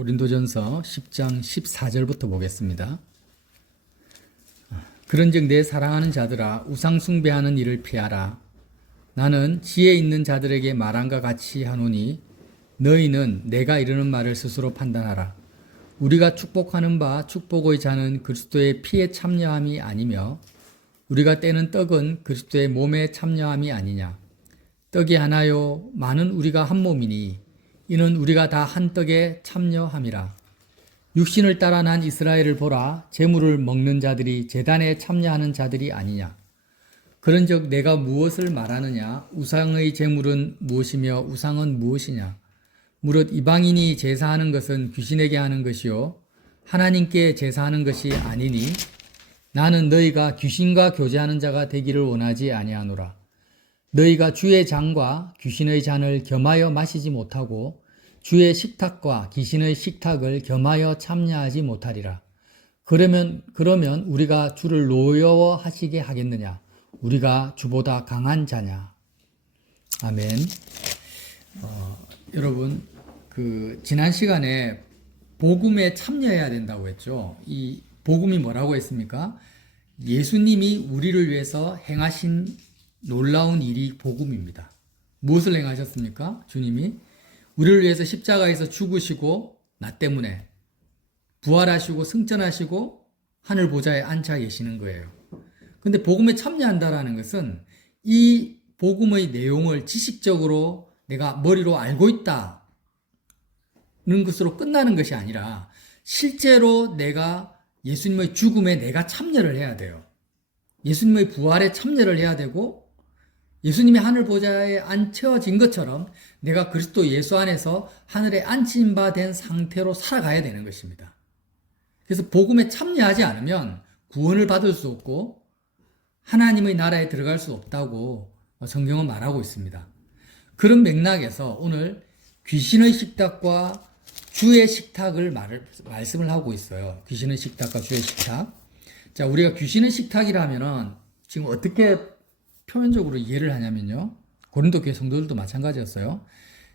고린도전서 10장 14절부터 보겠습니다. 그런즉 내 사랑하는 자들아 우상 숭배하는 일을 피하라. 나는 지혜 있는 자들에게 말함과 같이 하노니 너희는 내가 이르는 말을 스스로 판단하라. 우리가 축복하는 바 축복의 잔은 그리스도의 피에 참여함이 아니며 우리가 떼는 떡은 그리스도의 몸에 참여함이 아니냐. 떡이 하나요 많은 우리가 한 몸이니 이는 우리가 다 한 떡에 참여함이라. 육신을 따라 난 이스라엘을 보라. 제물을 먹는 자들이 제단에 참여하는 자들이 아니냐. 그런즉 내가 무엇을 말하느냐. 우상의 제물은 무엇이며 우상은 무엇이냐. 무릇 이방인이 제사하는 것은 귀신에게 하는 것이요 하나님께 제사하는 것이 아니니 나는 너희가 귀신과 교제하는 자가 되기를 원하지 아니하노라. 너희가 주의 잔과 귀신의 잔을 겸하여 마시지 못하고 주의 식탁과 귀신의 식탁을 겸하여 참여하지 못하리라. 그러면 우리가 주를 노여워하시게 하겠느냐? 우리가 주보다 강한 자냐? 아멘. 여러분, 지난 시간에 복음에 참여해야 된다고 했죠. 이 복음이 뭐라고 했습니까? 예수님이 우리를 위해서 행하신 놀라운 일이 복음입니다. 무엇을 행하셨습니까? 주님이 우리를 위해서 십자가에서 죽으시고 나 때문에 부활하시고 승천하시고 하늘 보좌에 앉아 계시는 거예요. 근데 복음에 참여한다라는 것은 이 복음의 내용을 지식적으로 내가 머리로 알고 있다는 것으로 끝나는 것이 아니라 실제로 내가 예수님의 죽음에 내가 참여를 해야 돼요. 예수님의 부활에 참여를 해야 되고 예수님이 하늘 보좌에 앉혀진 것처럼 내가 그리스도 예수 안에서 하늘에 앉힌 바 된 상태로 살아가야 되는 것입니다. 그래서 복음에 참여하지 않으면 구원을 받을 수 없고 하나님의 나라에 들어갈 수 없다고 성경은 말하고 있습니다. 그런 맥락에서 오늘 귀신의 식탁과 주의 식탁을 말씀을 하고 있어요. 귀신의 식탁과 주의 식탁. 자, 우리가 귀신의 식탁이라면은 지금 어떻게 표면적으로 이해를 하냐면요. 고린도 교회 성도들도 마찬가지였어요.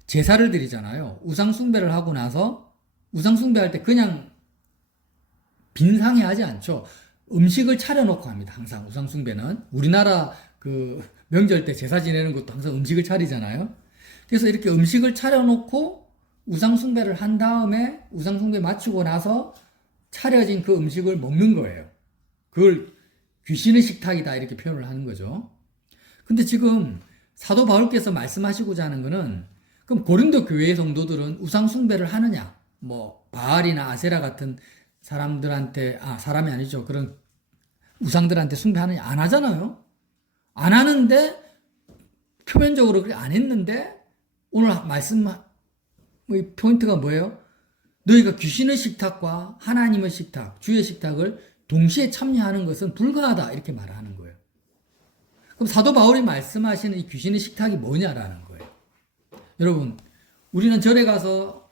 제사를 드리잖아요. 우상 숭배를 하고 나서 우상 숭배할 때 그냥 빈상에 하지 않죠. 음식을 차려놓고 합니다. 항상 우상 숭배는. 우리나라 명절 때 제사 지내는 것도 항상 음식을 차리잖아요. 그래서 이렇게 음식을 차려놓고 우상 숭배를 한 다음에 우상 숭배 마치고 나서 차려진 그 음식을 먹는 거예요. 그걸 귀신의 식탁이다 이렇게 표현을 하는 거죠. 근데 지금 사도 바울께서 말씀하시고자 하는 거는 그럼 고린도 교회의 성도들은 우상 숭배를 하느냐? 뭐 바알이나 아세라 같은 사람들한테 사람이 아니죠. 그런 우상들한테 숭배하느냐? 안 하잖아요. 안 하는데 표면적으로 그렇게 안 했는데 오늘 말씀의 포인트가 뭐예요? 너희가 귀신의 식탁과 하나님의 식탁, 주의 식탁을 동시에 참여하는 것은 불가하다 이렇게 말하는 거예요. 그럼 사도 바울이 말씀하시는 이 귀신의 식탁이 뭐냐라는 거예요. 여러분, 우리는 절에 가서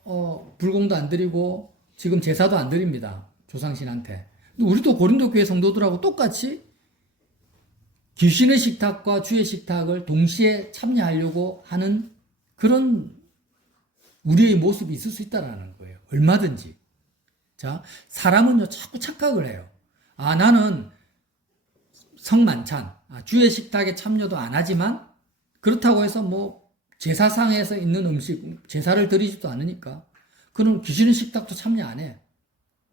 불공도 안 드리고 지금 제사도 안 드립니다. 조상신한테. 우리도 고린도 교회 성도들하고 똑같이 귀신의 식탁과 주의 식탁을 동시에 참여하려고 하는 그런 우리의 모습이 있을 수 있다라는 거예요. 얼마든지. 자, 사람은요 자꾸 착각을 해요. 나는 성만찬, 주의 식탁에 참여도 안 하지만 그렇다고 해서 뭐 제사상에서 있는 음식, 제사를 드리지도 않으니까 그럼 귀신의 식탁도 참여 안 해.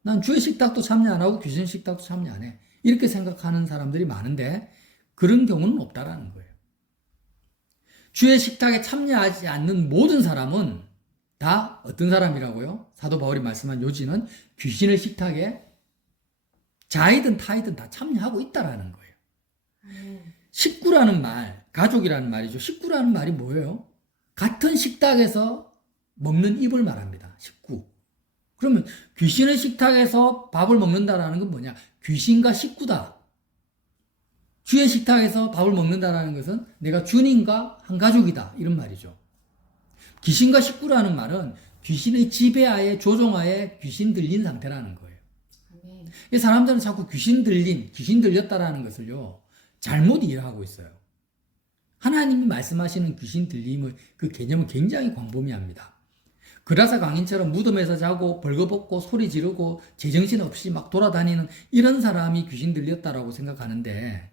난 주의 식탁도 참여 안 하고 귀신의 식탁도 참여 안 해. 이렇게 생각하는 사람들이 많은데 그런 경우는 없다라는 거예요. 주의 식탁에 참여하지 않는 모든 사람은 다 어떤 사람이라고요? 사도 바울이 말씀한 요지는 귀신의 식탁에 자이든 타이든 다 참여하고 있다라는 거예요. 식구라는 말, 가족이라는 말이죠. 식구라는 말이 뭐예요? 같은 식탁에서 먹는 입을 말합니다. 식구. 그러면 귀신의 식탁에서 밥을 먹는다라는 건 뭐냐? 귀신과 식구다. 주의 식탁에서 밥을 먹는다라는 것은 내가 주님과 한 가족이다. 이런 말이죠. 귀신과 식구라는 말은 귀신의 지배하에 조종하에 귀신 들린 상태라는 거예요. 이 사람들은 자꾸 귀신 들렸다라는 것을요 잘못 이해하고 있어요. 하나님이 말씀하시는 귀신 들림의 그 개념은 굉장히 광범위합니다. 그라사 강인처럼 무덤에서 자고 벌거벗고 소리 지르고 제정신 없이 막 돌아다니는 이런 사람이 귀신 들렸다라고 생각하는데,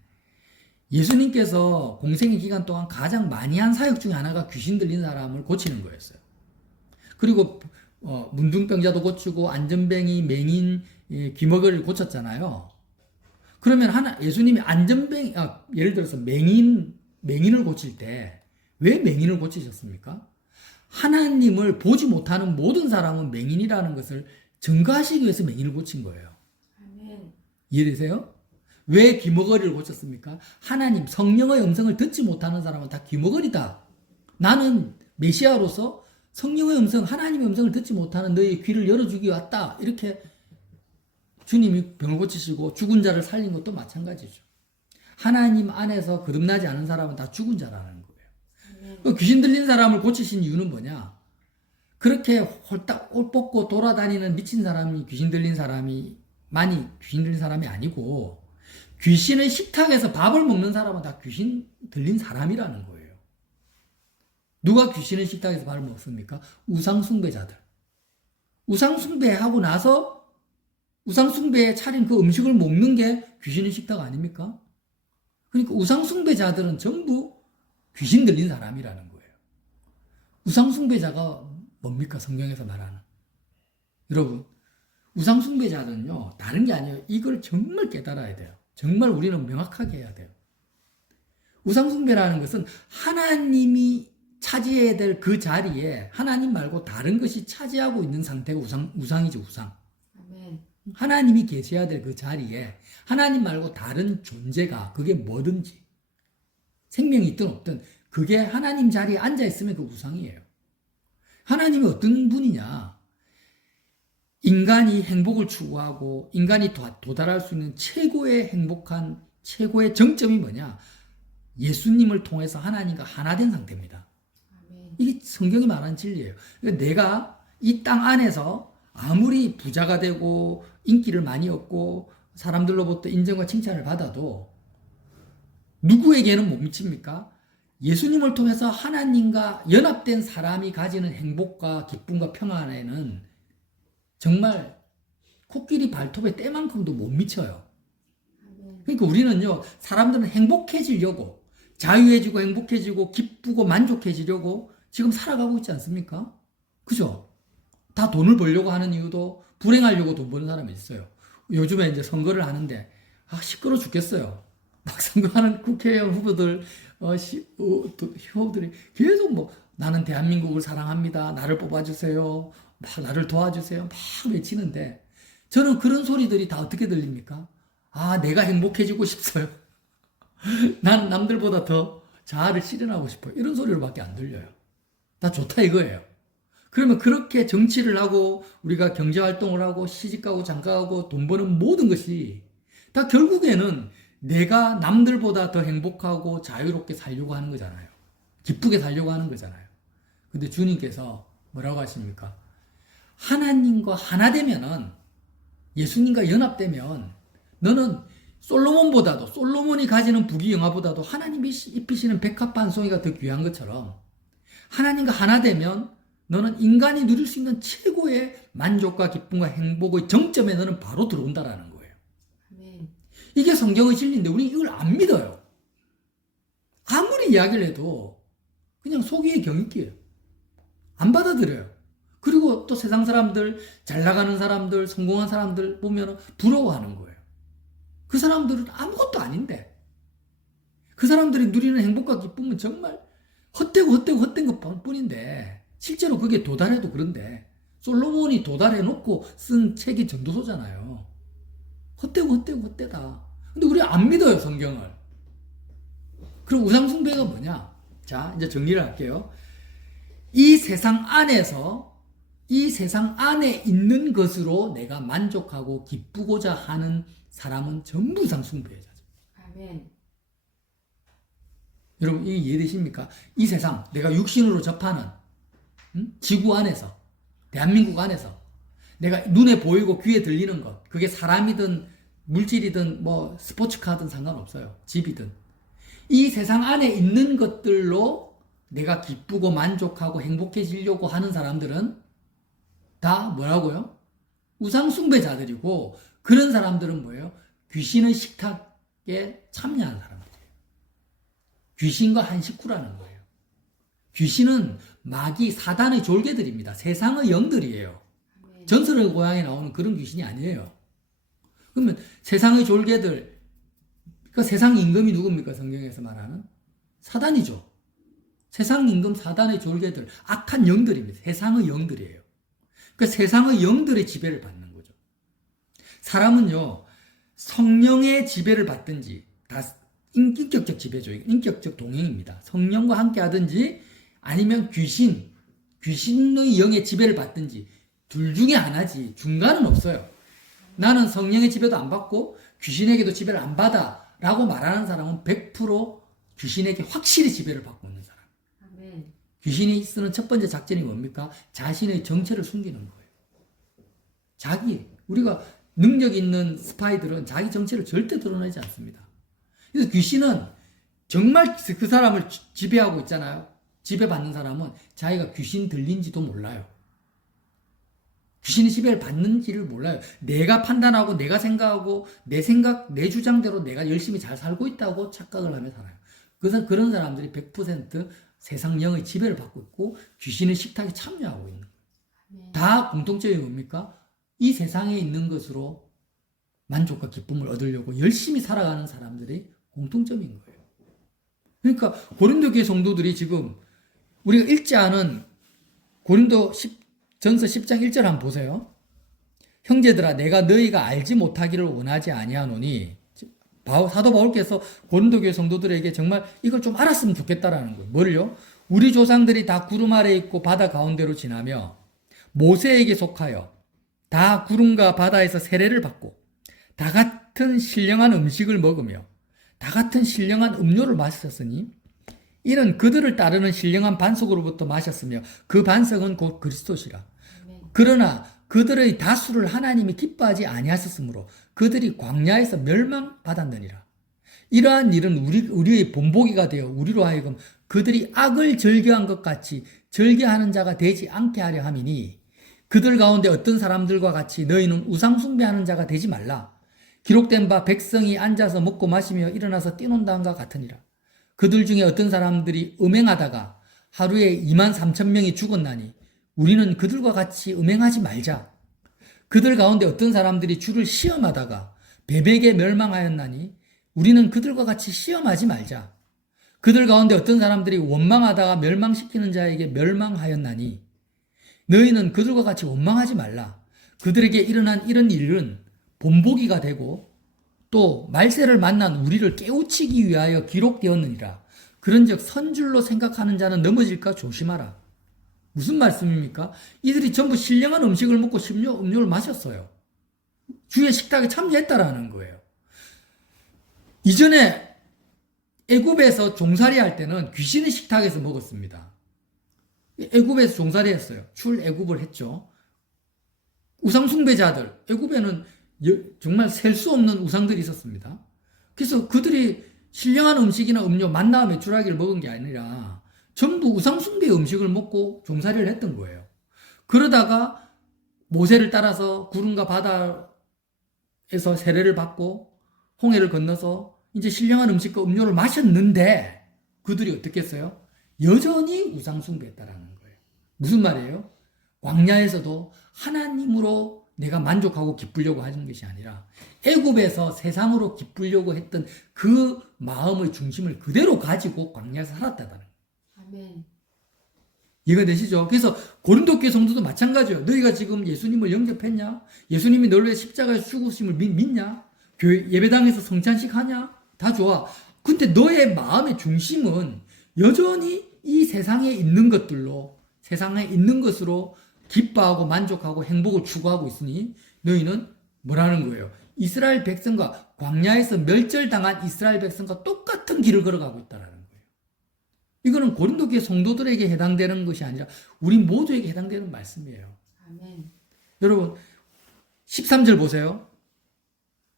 예수님께서 공생의 기간 동안 가장 많이 한 사역 중에 하나가 귀신 들린 사람을 고치는 거였어요. 그리고 문둥병자도 고치고 안전뱅이, 맹인, 귀머거리를 고쳤잖아요. 그러면 예수님이 예를 들어서 맹인을 고칠 때 왜 맹인을 고치셨습니까? 하나님을 보지 못하는 모든 사람은 맹인이라는 것을 증거하시기 위해서 맹인을 고친 거예요. 아멘. 이해되세요? 왜 귀머거리를 고쳤습니까? 하나님, 성령의 음성을 듣지 못하는 사람은 다 귀머거리다. 나는 메시아로서 성령의 음성, 하나님의 음성을 듣지 못하는 너의 귀를 열어주기 왔다. 이렇게 주님이 병을 고치시고 죽은 자를 살린 것도 마찬가지죠. 하나님 안에서 거듭나지 않은 사람은 다 죽은 자라는 거예요. 귀신 들린 사람을 고치신 이유는 뭐냐? 그렇게 홀딱 옷 벗고 돌아다니는 미친 사람이 귀신 들린 사람이 아니고, 귀신의 식탁에서 밥을 먹는 사람은 다 귀신 들린 사람이라는 거예요. 누가 귀신의 식탁에서 밥을 먹습니까? 우상숭배자들. 우상숭배하고 나서 우상숭배에 차린 그 음식을 먹는 게 귀신의 식탁 아닙니까? 그러니까 우상숭배자들은 전부 귀신 들린 사람이라는 거예요. 우상숭배자가 뭡니까? 성경에서 말하는. 여러분, 우상숭배자는요, 다른 게 아니에요. 이걸 정말 깨달아야 돼요. 정말 우리는 명확하게 해야 돼요. 우상숭배라는 것은 하나님이 차지해야 될 그 자리에 하나님 말고 다른 것이 차지하고 있는 상태가 우상이죠, 우상. 아멘. 하나님이 계셔야 될 그 자리에 하나님 말고 다른 존재가, 그게 뭐든지 생명이 있든 없든 그게 하나님 자리에 앉아 있으면 그 우상이에요. 하나님이 어떤 분이냐? 인간이 행복을 추구하고 인간이 도달할 수 있는 최고의 행복한 최고의 정점이 뭐냐? 예수님을 통해서 하나님과 하나 된 상태입니다. 아멘. 이게 성경이 말하는 진리예요. 그러니까 내가 이 땅 안에서 아무리 부자가 되고 인기를 많이 얻고 사람들로부터 인정과 칭찬을 받아도 누구에게는 못 미칩니까? 예수님을 통해서 하나님과 연합된 사람이 가지는 행복과 기쁨과 평안에는 정말 코끼리 발톱의 때만큼도 못 미쳐요. 그러니까 우리는요, 사람들은 행복해지려고, 자유해지고 행복해지고 기쁘고 만족해지려고 지금 살아가고 있지 않습니까? 그죠? 다 돈을 벌려고 하는 이유도 불행하려고 돈 버는 사람이 있어요. 요즘에 이제 선거를 하는데 시끄러워 죽겠어요. 막 선거하는 국회의원 후보들, 후보들이 계속 나는 대한민국을 사랑합니다. 나를 뽑아주세요. 막 나를 도와주세요. 막 외치는데 저는 그런 소리들이 다 어떻게 들립니까? 내가 행복해지고 싶어요. 난 남들보다 더 자아를 실현하고 싶어요. 이런 소리로밖에 안 들려요. 다 좋다 이거예요. 그러면 그렇게 정치를 하고 우리가 경제활동을 하고 시집가고 장가가고 돈 버는 모든 것이 다 결국에는 내가 남들보다 더 행복하고 자유롭게 살려고 하는 거잖아요. 기쁘게 살려고 하는 거잖아요. 근데 주님께서 뭐라고 하십니까? 하나님과 하나 되면은, 예수님과 연합되면 너는 솔로몬이 가지는 부귀영화보다도 하나님이 입히시는 백합 한 송이가 더 귀한 것처럼 하나님과 하나 되면 너는 인간이 누릴 수 있는 최고의 만족과 기쁨과 행복의 정점에 너는 바로 들어온다라는 거예요. 아멘. 이게 성경의 진리인데 우리 이걸 안 믿어요. 아무리 이야기를 해도 그냥 속이의 경익이에요. 안 받아들여요. 그리고 또 세상 사람들, 잘 나가는 사람들, 성공한 사람들 보면 부러워하는 거예요. 그 사람들은 아무것도 아닌데 그 사람들이 누리는 행복과 기쁨은 정말 헛된 것뿐인데 실제로 그게 도달해도 그런데 솔로몬이 도달해놓고 쓴 책이 전도서잖아요. 헛되다. 근데 우리 안 믿어요, 성경을. 그럼 우상숭배가 뭐냐? 자, 이제 정리를 할게요. 이 세상 안에 있는 것으로 내가 만족하고 기쁘고자 하는 사람은 전부 우상숭배자죠. 아멘. 여러분, 이게 이해되십니까? 이 세상, 내가 육신으로 접하는 지구 안에서, 대한민국 안에서 내가 눈에 보이고 귀에 들리는 것, 그게 사람이든 물질이든 스포츠카든 상관없어요. 집이든. 이 세상 안에 있는 것들로 내가 기쁘고 만족하고 행복해지려고 하는 사람들은 다 뭐라고요? 우상숭배자들이고 그런 사람들은 뭐예요? 귀신의 식탁에 참여한 사람들이에요. 귀신과 한 식구라는 거예요. 귀신은 마귀 사단의 졸개들입니다. 세상의 영들이에요. 아멘. 전설의 고향에 나오는 그런 귀신이 아니에요. 그러면 세상의 졸개들, 그러니까 세상 임금이 누굽니까? 성경에서 말하는 사단이죠. 세상 임금 사단의 졸개들, 악한 영들입니다. 세상의 영들이에요. 그러니까 세상의 영들의 지배를 받는 거죠. 사람은요, 성령의 지배를 받든지, 다 인격적 지배죠. 인격적 동행입니다. 성령과 함께 하든지, 아니면 귀신의 영의 지배를 받든지, 둘 중에 하나지, 중간은 없어요. 나는 성령의 지배도 안 받고, 귀신에게도 지배를 안 받아, 라고 말하는 사람은 100% 귀신에게 확실히 지배를 받고 있는 사람. 아멘. 귀신이 쓰는 첫 번째 작전이 뭡니까? 자신의 정체를 숨기는 거예요. 우리가 능력 있는 스파이들은 자기 정체를 절대 드러내지 않습니다. 그래서 귀신은 정말 그 사람을 지배하고 있잖아요. 지배받는 사람은 자기가 귀신 들린지도 몰라요. 귀신이 지배를 받는지를 몰라요. 내가 판단하고 내가 생각하고 내 주장대로 내가 열심히 잘 살고 있다고 착각을 하며 살아요. 그래서 그런 사람들이 100% 세상 영의 지배를 받고 있고 귀신의 식탁에 참여하고 있는 거예요. 아멘. 다 공통점이 뭡니까? 이 세상에 있는 것으로 만족과 기쁨을 얻으려고 열심히 살아가는 사람들의 공통점인 거예요. 그러니까 고린도 교회 성도들이 지금 우리가 읽지 않은 고린도 전서 10장 1절 한번 보세요. 형제들아 내가 너희가 알지 못하기를 원하지 아니하노니 사도 바울께서 고린도 교회 성도들에게 정말 이걸 좀 알았으면 좋겠다라는 거예요. 뭘요? 우리 조상들이 다 구름 아래 있고 바다 가운데로 지나며 모세에게 속하여 다 구름과 바다에서 세례를 받고 다 같은 신령한 음식을 먹으며 다 같은 신령한 음료를 마셨으니 이는 그들을 따르는 신령한 반석으로부터 마셨으며 그 반석은 곧 그리스도시라. 아멘. 그러나 그들의 다수를 하나님이 기뻐하지 아니하셨으므로 그들이 광야에서 멸망받았느니라. 이러한 일은 우리의 본보기가 되어 우리로 하여금 그들이 악을 즐겨한 것 같이 즐겨하는 자가 되지 않게 하려 함이니 그들 가운데 어떤 사람들과 같이 너희는 우상 숭배하는 자가 되지 말라. 기록된 바 백성이 앉아서 먹고 마시며 일어나서 뛰논다함과 같으니라. 그들 중에 어떤 사람들이 음행하다가 하루에 23,000명이 죽었나니 우리는 그들과 같이 음행하지 말자. 그들 가운데 어떤 사람들이 주를 시험하다가 뱀에게 멸망하였나니 우리는 그들과 같이 시험하지 말자. 그들 가운데 어떤 사람들이 원망하다가 멸망시키는 자에게 멸망하였나니 너희는 그들과 같이 원망하지 말라. 그들에게 일어난 이런 일은 본보기가 되고 또 말세를 만난 우리를 깨우치기 위하여 기록되었느니라. 그런즉 선줄로 생각하는 자는 넘어질까 조심하라. 무슨 말씀입니까? 이들이 전부 신령한 음식을 먹고 음료를 마셨어요. 주의 식탁에 참여했다라는 거예요. 이전에 애굽에서 종살이 할 때는 귀신의 식탁에서 먹었습니다. 애굽에서 종살이 했어요. 출애굽을 했죠. 우상숭배자들, 애굽에는 정말 셀 수 없는 우상들이 있었습니다. 그래서 그들이 신령한 음식이나 음료, 만나 메추라기를 먹은 게 아니라 전부 우상숭배의 음식을 먹고 종살이를 했던 거예요. 그러다가 모세를 따라서 구름과 바다에서 세례를 받고 홍해를 건너서 이제 신령한 음식과 음료를 마셨는데 그들이 어떻게 했어요? 여전히 우상숭배했다라는 거예요. 무슨 말이에요? 광야에서도 하나님으로 내가 만족하고 기쁘려고 하는 것이 아니라 애굽에서 세상으로 기쁘려고 했던 그 마음의 중심을 그대로 가지고 광야에서 살았다는 거예요. 아멘. 이해가 되시죠? 그래서 고린도 교회 성도도 마찬가지예요. 너희가 지금 예수님을 영접했냐? 예수님이 너를 위해 십자가에 죽으심을 믿냐? 교회 예배당에서 성찬식 하냐? 다 좋아. 근데 너의 마음의 중심은 여전히 이 세상에 있는 것들로, 세상에 있는 것으로 기뻐하고 만족하고 행복을 추구하고 있으니 너희는 뭐라는 거예요? 이스라엘 백성과 광야에서 멸절당한 이스라엘 백성과 똑같은 길을 걸어가고 있다는 거예요. 이거는 고린도 교회 성도들에게 해당되는 것이 아니라 우리 모두에게 해당되는 말씀이에요. 아멘. 여러분 13절 보세요.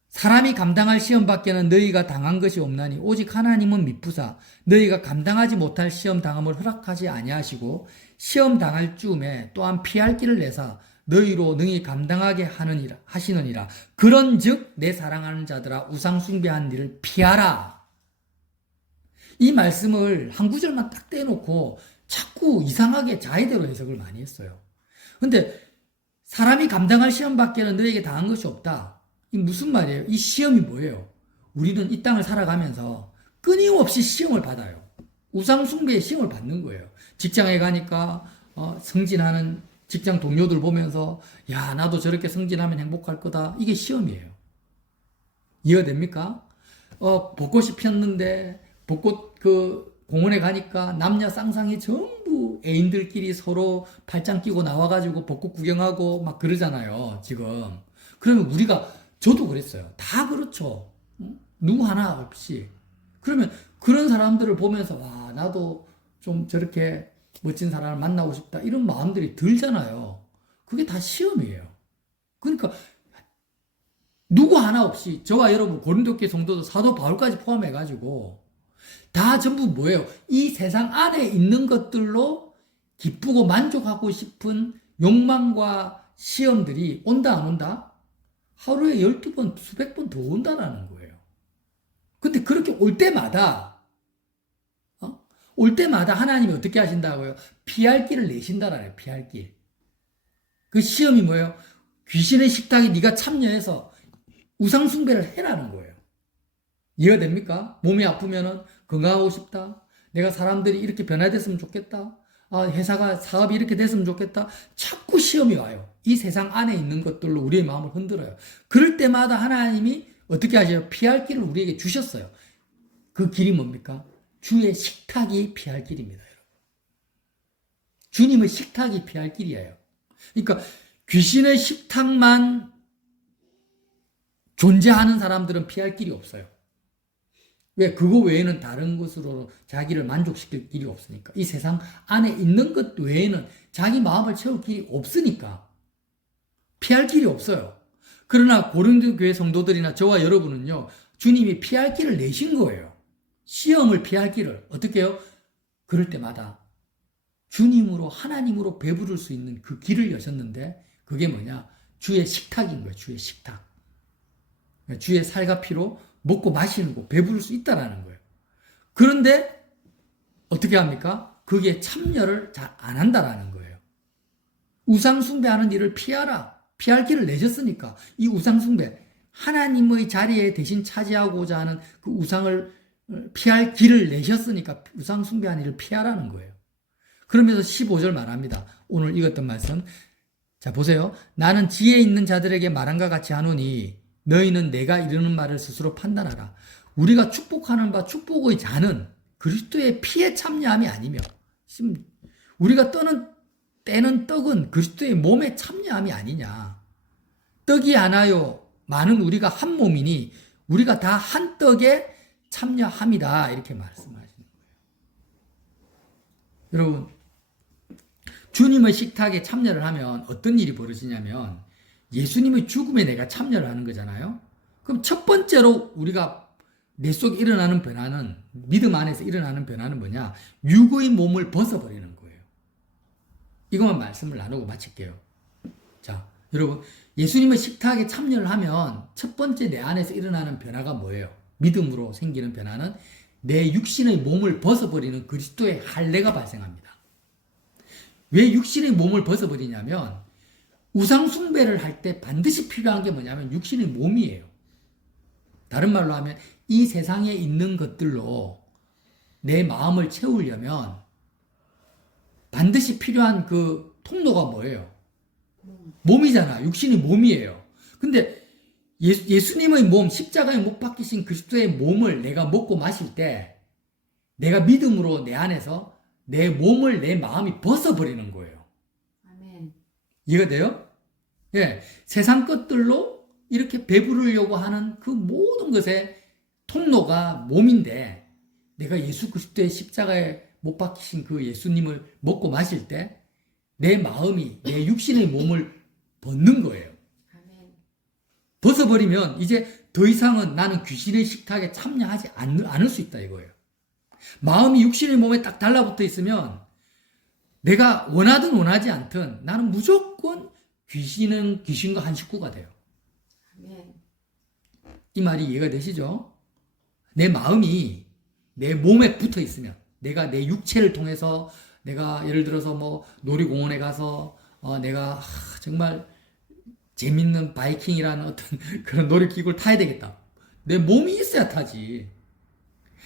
사람이 감당할 시험 밖에는 너희가 당한 것이 없나니 오직 하나님은 미쁘사 너희가 감당하지 못할 시험 당함을 허락하지 아니하시고 시험 당할 즈음에 또한 피할 길을 내사 너희로 능히 감당하게 하시느니라. 그런즉 내 사랑하는 자들아 우상 숭배한 일을 피하라. 이 말씀을 한 구절만 딱 떼놓고 자꾸 이상하게 자의대로 해석을 많이 했어요. 근데 사람이 감당할 시험밖에는 너에게 당한 것이 없다. 이 무슨 말이에요? 이 시험이 뭐예요? 우리는 이 땅을 살아가면서 끊임없이 시험을 받아요. 우상 숭배의 시험을 받는 거예요. 직장에 가니까 승진하는 직장 동료들 보면서 야 나도 저렇게 승진하면 행복할 거다. 이게 시험이에요. 이해가 됩니까? 벚꽃이 피었는데 벚꽃 그 공원에 가니까 남녀 쌍쌍이 전부 애인들끼리 서로 팔짱 끼고 나와가지고 벚꽃 구경하고 막 그러잖아요. 지금. 그러면 저도 그랬어요. 다 그렇죠. 누구 하나 없이. 그러면 그런 사람들을 보면서 와 나도 좀 저렇게 멋진 사람을 만나고 싶다 이런 마음들이 들잖아요. 그게 다 시험이에요. 그러니까 누구 하나 없이 저와 여러분 고린도교회 성도도 사도 바울까지 포함해가지고 다 전부 뭐예요? 이 세상 안에 있는 것들로 기쁘고 만족하고 싶은 욕망과 시험들이 온다 안 온다? 하루에 12번 수백 번 더 온다라는 거예요. 근데 그렇게 올 때마다 하나님이 어떻게 하신다고요? 피할 길을 내신다라요. 피할 길. 그 시험이 뭐예요? 귀신의 식탁에 네가 참여해서 우상 숭배를 해라는 거예요. 이해가 됩니까? 몸이 아프면은 건강하고 싶다. 내가 사람들이 이렇게 변화됐으면 좋겠다. 회사가 사업이 이렇게 됐으면 좋겠다. 자꾸 시험이 와요. 이 세상 안에 있는 것들로 우리의 마음을 흔들어요. 그럴 때마다 하나님이 어떻게 하셔요? 피할 길을 우리에게 주셨어요. 그 길이 뭡니까? 주의 식탁이 피할 길입니다, 여러분. 주님의 식탁이 피할 길이에요. 그러니까 귀신의 식탁만 존재하는 사람들은 피할 길이 없어요. 왜? 그거 외에는 다른 것으로 자기를 만족시킬 길이 없으니까. 이 세상 안에 있는 것 외에는 자기 마음을 채울 길이 없으니까 피할 길이 없어요. 그러나 고린도 교회 성도들이나 저와 여러분은요, 주님이 피할 길을 내신 거예요. 시험을 피할 길을. 어떻게 해요? 그럴 때마다 주님으로, 하나님으로 배부를 수 있는 그 길을 여셨는데, 그게 뭐냐? 주의 식탁인 거예요. 주의 식탁. 주의 살과 피로 먹고 마시는 거, 배부를 수 있다라는 거예요. 그런데 어떻게 합니까? 거기에 참여를 잘 안 한다라는 거예요. 우상 숭배하는 일을 피하라. 피할 길을 내셨으니까 이 우상 숭배, 하나님의 자리에 대신 차지하고자 하는 그 우상을 피할 길을 내셨으니까 우상 숭배하는 일을 피하라는 거예요. 그러면서 15절 말합니다. 오늘 읽었던 말씀. 자, 보세요. 나는 지혜 있는 자들에게 말한과 같이 하노니 너희는 내가 이르는 말을 스스로 판단하라. 우리가 축복하는 바 축복의 자는 그리스도의 피에 참여함이 아니며, 우리가 떼는 떡은 그리스도의 몸에 참여함이 아니냐. 떡이 하나요 많은 우리가 한 몸이니 우리가 다 한 떡에 참여함이다. 이렇게 말씀하시는 거예요. 여러분, 주님의 식탁에 참여를 하면 어떤 일이 벌어지냐면 예수님의 죽음에 내가 참여를 하는 거잖아요. 그럼 첫 번째로 우리가 내 속에 일어나는 변화는, 믿음 안에서 일어나는 변화는 뭐냐? 육의 몸을 벗어버리는 거예요. 이것만 말씀을 나누고 마칠게요. 자, 여러분, 예수님의 식탁에 참여를 하면 첫 번째 내 안에서 일어나는 변화가 뭐예요? 믿음으로 생기는 변화는 내 육신의 몸을 벗어버리는 그리스도의 할례가 발생합니다. 왜 육신의 몸을 벗어버리냐면 우상 숭배를 할 때 반드시 필요한 게 뭐냐면 육신의 몸이에요. 다른 말로 하면 이 세상에 있는 것들로 내 마음을 채우려면 반드시 필요한 그 통로가 뭐예요? 몸이잖아. 육신이 몸이에요. 근데 예수님의 몸, 십자가에 못 박히신 그리스도의 몸을 내가 먹고 마실 때 내가 믿음으로 내 안에서 내 몸을, 내 마음이 벗어버리는 거예요. 아멘. 이해가 돼요? 예. 세상 것들로 이렇게 배부르려고 하는 그 모든 것의 통로가 몸인데, 내가 예수 그리스도의 십자가에 못 박히신 그 예수님을 먹고 마실 때 내 마음이 내 육신의 몸을 벗는 거예요. 아멘. 벗어버리면 이제 더 이상은 나는 귀신의 식탁에 참여하지 않을 수 있다 이거예요. 마음이 육신의 몸에 딱 달라붙어 있으면 내가 원하든 원하지 않든 나는 무조건 귀신은 귀신과 한 식구가 돼요. 아멘. 이 말이 이해가 되시죠? 내 마음이 내 몸에 붙어 있으면, 내가 내 육체를 통해서 내가 예를 들어서 뭐 놀이공원에 가서 내가 정말 재밌는 바이킹이라는 어떤 그런 놀이기구를 타야 되겠다. 내 몸이 있어야 타지.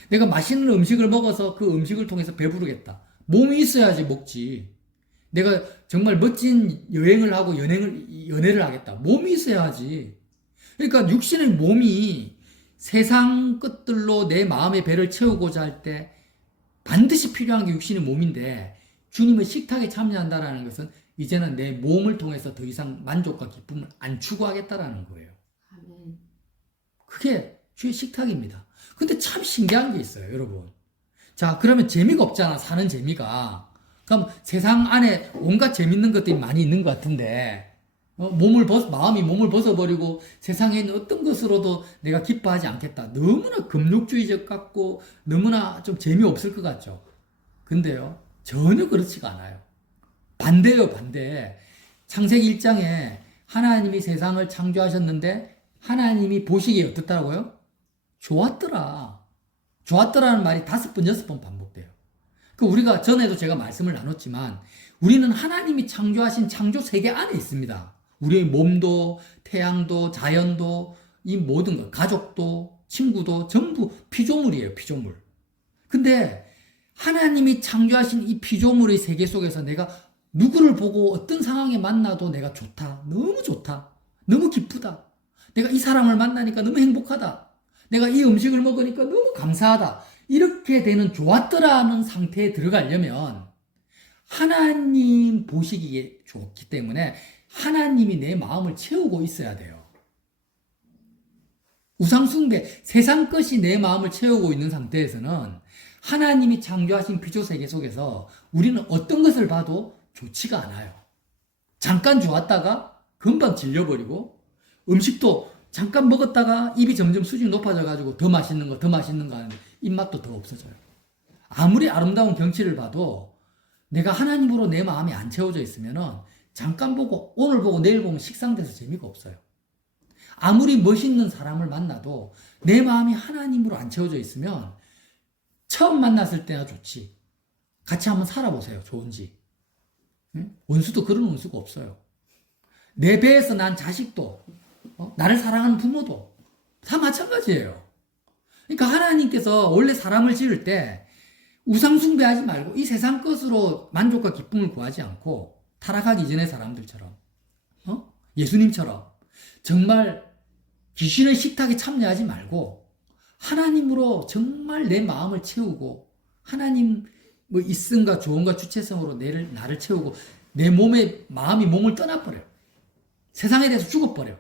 내가 맛있는 음식을 먹어서 그 음식을 통해서 배부르겠다. 몸이 있어야지 먹지. 내가 정말 멋진 여행을 하고 연애를 하겠다. 몸이 있어야 하지. 그러니까 육신의 몸이 세상 것들로 내 마음의 배를 채우고자 할 때 반드시 필요한 게 육신의 몸인데, 주님의 식탁에 참여한다라는 것은 이제는 내 몸을 통해서 더 이상 만족과 기쁨을 안 추구하겠다라는 거예요. 아멘. 그게 주의 식탁입니다. 근데 참 신기한 게 있어요, 여러분. 자, 그러면 재미가 없잖아, 사는 재미가. 그럼 세상 안에 온갖 재밌는 것들이 많이 있는 것 같은데, 마음이 몸을 벗어버리고 세상에 있는 어떤 것으로도 내가 기뻐하지 않겠다. 너무나 금욕주의적 같고 너무나 좀 재미없을 것 같죠. 근데요, 전혀 그렇지가 않아요. 반대요, 반대. 창세기 1장에 하나님이 세상을 창조하셨는데 하나님이 보시기에 어떻다고요? 좋았더라. 좋았더라는 말이 5번, 6번 반복돼요. 우리가 전에도 제가 말씀을 나눴지만 우리는 하나님이 창조하신 창조 세계 안에 있습니다. 우리의 몸도, 태양도, 자연도, 이 모든 것, 가족도, 친구도 전부 피조물이에요, 피조물. 근데 하나님이 창조하신 이 피조물의 세계 속에서 내가 누구를 보고 어떤 상황에 만나도 내가 좋다, 너무 좋다, 너무 기쁘다, 내가 이 사람을 만나니까 너무 행복하다, 내가 이 음식을 먹으니까 너무 감사하다, 이렇게 되는 좋았더라는 상태에 들어가려면 하나님 보시기에 좋기 때문에 하나님이 내 마음을 채우고 있어야 돼요. 우상숭배, 세상 것이 내 마음을 채우고 있는 상태에서는 하나님이 창조하신 피조세계 속에서 우리는 어떤 것을 봐도 좋지가 않아요. 잠깐 좋았다가 금방 질려버리고, 음식도 잠깐 먹었다가 입이 점점 수준이 높아져가지고 더 맛있는 거 하는데 입맛도 더 없어져요. 아무리 아름다운 경치를 봐도 내가 하나님으로 내 마음이 안 채워져 있으면은 잠깐 보고 오늘 보고 내일 보면 식상돼서 재미가 없어요. 아무리 멋있는 사람을 만나도 내 마음이 하나님으로 안 채워져 있으면 처음 만났을 때나 좋지. 같이 한번 살아보세요. 좋은지. 응? 원수도 그런 원수가 없어요. 내 배에서 난 자식도, 나를 사랑하는 부모도 다 마찬가지예요. 그러니까 하나님께서 원래 사람을 지을 때 우상숭배하지 말고 이 세상 것으로 만족과 기쁨을 구하지 않고 타락하기 전의 사람들처럼, 예수님처럼 정말 귀신의 식탁에 참여하지 말고 하나님으로 정말 내 마음을 채우고, 하나님 뭐 있음과 조언과 주체성으로 나를 채우고 내 마음이 몸을 떠나버려요. 세상에 대해서 죽어버려요.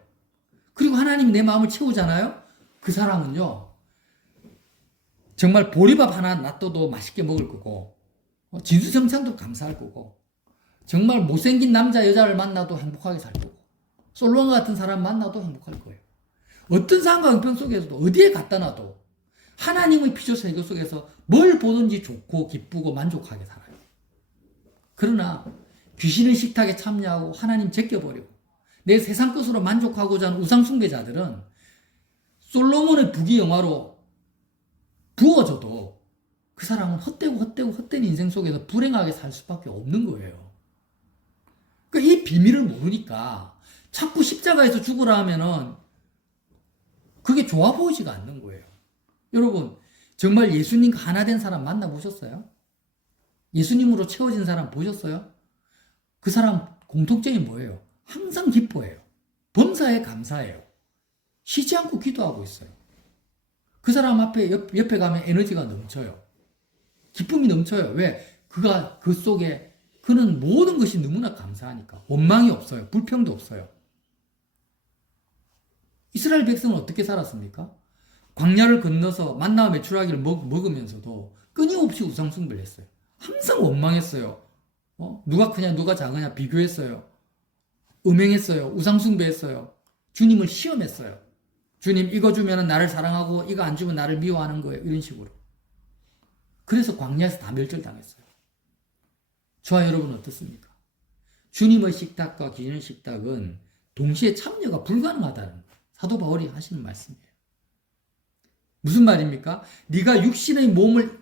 그리고 하나님이 내 마음을 채우잖아요. 그 사람은요, 정말 보리밥 하나 놔둬도 맛있게 먹을 거고, 진수성찬도 감사할 거고, 정말 못생긴 남자 여자를 만나도 행복하게 살 거고, 솔로몬 같은 사람 만나도 행복할 거예요. 어떤 상황과 형편 속에서도 어디에 갖다 놔도 하나님의 피조세계 속에서 뭘 보든지 좋고 기쁘고 만족하게 살아요. 그러나 귀신의 식탁에 참여하고 하나님 제껴버리고 내 세상 것으로 만족하고자 하는 우상숭배자들은 솔로몬의 부귀영화로 부어져도 그 사람은 헛된 인생 속에서 불행하게 살 수밖에 없는 거예요. 그러니까 이 비밀을 모르니까 자꾸 십자가에서 죽으라 하면은 그게 좋아 보이지가 않는 거예요. 여러분, 정말 예수님과 하나 된 사람 만나보셨어요? 예수님으로 채워진 사람 보셨어요? 그 사람 공통점이 뭐예요? 항상 기뻐해요. 범사에 감사해요. 쉬지 않고 기도하고 있어요. 그 사람 앞에 옆에 가면 에너지가 넘쳐요. 기쁨이 넘쳐요. 왜? 그 속에 그는 모든 것이 너무나 감사하니까. 원망이 없어요. 불평도 없어요. 이스라엘 백성은 어떻게 살았습니까? 광야를 건너서 만나와 메추라기를 먹으면서도 끊임없이 우상숭배를 했어요. 항상 원망했어요. 누가 크냐 누가 작으냐 비교했어요. 음행했어요. 우상숭배했어요. 주님을 시험했어요. 주님 이거 주면 나를 사랑하고 이거 안 주면 나를 미워하는 거예요. 이런 식으로. 그래서 광야에서 다 멸절당했어요. 저와 여러분은 어떻습니까? 주님의 식탁과 귀신의 식탁은 동시에 참여가 불가능하다는 사도 바울이 하시는 말씀이에요. 무슨 말입니까? 네가 육신의 몸을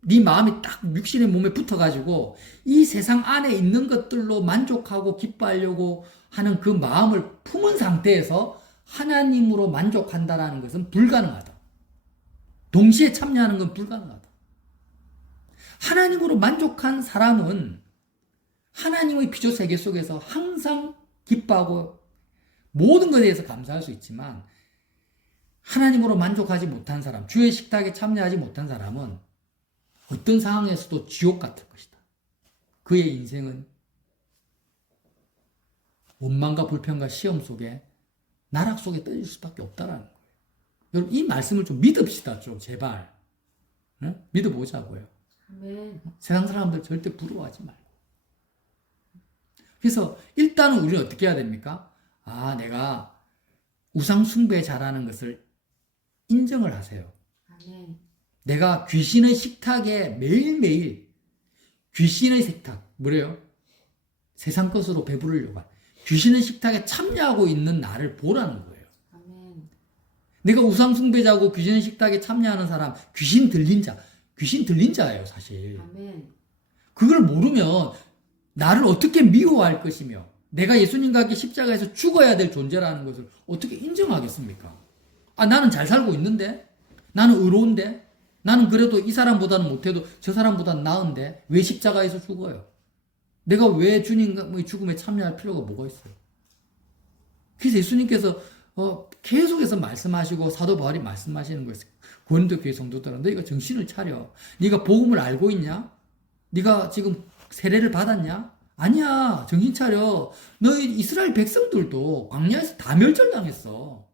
네 마음이 딱 육신의 몸에 붙어가지고 이 세상 안에 있는 것들로 만족하고 기뻐하려고 하는 그 마음을 품은 상태에서 하나님으로 만족한다라는 것은 불가능하다. 동시에 참여하는 건 불가능하다. 하나님으로 만족한 사람은 하나님의 피조 세계 속에서 항상 기뻐하고 모든 것에 대해서 감사할 수 있지만 하나님으로 만족하지 못한 사람, 주의 식탁에 참여하지 못한 사람은 어떤 상황에서도 지옥 같을 것이다. 그의 인생은 원망과 불평과 시험 속에 나락 속에 떨어질 수밖에 없다라는 거예요. 여러분 이 말씀을 좀 믿읍시다. 좀 제발. 응? 믿어보자고요. 아멘. 세상 사람들 절대 부러워하지 말고. 그래서 일단은 우리는 어떻게 해야 됩니까? 아, 내가 우상 숭배 잘하는 것을 인정을 하세요. 아멘. 내가 귀신의 식탁에 매일매일 귀신의 식탁, 뭐래요? 세상 것으로 배부르려고 한 귀신의 식탁에 참여하고 있는 나를 보라는 거예요. 아멘. 내가 우상 숭배자고 귀신의 식탁에 참여하는 사람, 귀신 들린 자예요, 사실. 아멘. 그걸 모르면 나를 어떻게 미워할 것이며 내가 예수님과 함께 십자가에서 죽어야 될 존재라는 것을 어떻게 인정하겠습니까? 아, 나는 잘 살고 있는데? 나는 의로운데? 나는 그래도 이 사람보다는 못해도 저 사람보다는 나은데? 왜 십자가에서 죽어요? 내가 왜 주님의 죽음에 참여할 필요가 뭐가 있어요? 그래서 예수님께서 계속해서 말씀하시고 사도 바울이 말씀하시는 거예요. 고린도 교회 성도들아, 너희가 정신을 차려. 네가 복음을 알고 있냐? 네가 지금 세례를 받았냐? 아니야. 정신 차려. 너희 이스라엘 백성들도 광야에서 다 멸절당했어.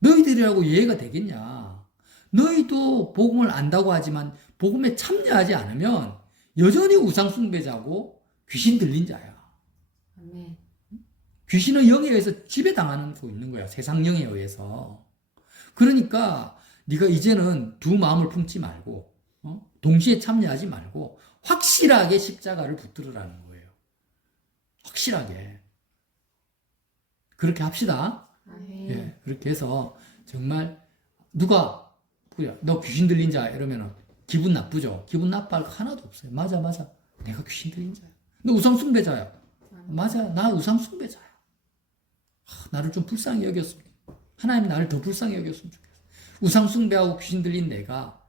너희들이라고 예외가 되겠냐? 너희도 복음을 안다고 하지만 복음에 참여하지 않으면 여전히 우상 숭배자고 귀신 들린 자야. 아멘. 귀신의 영에 의해서 지배당하는 거 있는 거야. 세상 영에 의해서. 그러니까 네가 이제는 두 마음을 품지 말고 동시에 참여하지 말고 확실하게 십자가를 붙들으라는 거예요. 확실하게. 그렇게 합시다. 아멘. 예, 그렇게 해서 정말 누가 그래, 너 귀신 들린 자 이러면 기분 나쁘죠. 기분 나빠할 거 하나도 없어요. 맞아. 내가 귀신 들린 자야. 너 우상 숭배자야. 맞아. 나 우상 숭배자야. 나를 좀 불쌍히 여겼으면 하나님이 나를 더 불쌍히 여겼으면 좋겠어. 우상 숭배하고 귀신 들린 내가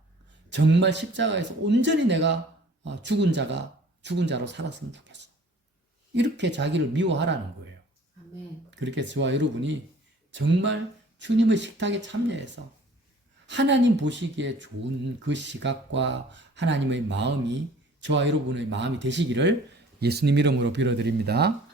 정말 십자가에서 온전히 내가 죽은 자로 살았으면 좋겠어. 이렇게 자기를 미워하라는 거예요. 아멘. 그렇게 저와 여러분이 정말 주님의 식탁에 참여해서 하나님 보시기에 좋은 그 시각과 하나님의 마음이 저와 여러분의 마음이 되시기를 예수님 이름으로 빌어드립니다.